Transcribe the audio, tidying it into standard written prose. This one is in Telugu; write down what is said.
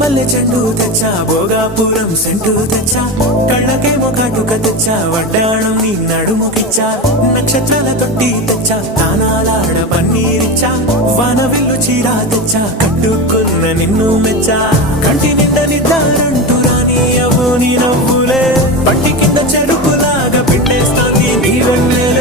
మల్లె చెండు తెచ్చా భోగాపురం సెంటు తెచ్చా కళ్ళకేమో కాటుక తెచ్చా వడ్డాణం నీ నడుముకిచ్చా నక్షత్రాల తొట్టి తెచ్చా తానాలాడ పన్నీరిచ్చా వానవిల్లు చీరా తెచ్చా కట్టుకున్న నిన్ను మెచ్చా కంటి నిండ నిద్దారంటూ రాని అవ్వు నీ నవ్వులే పట్టి కింద చెరుకులాగా పిండేస్తాంది నీ వెన్నెల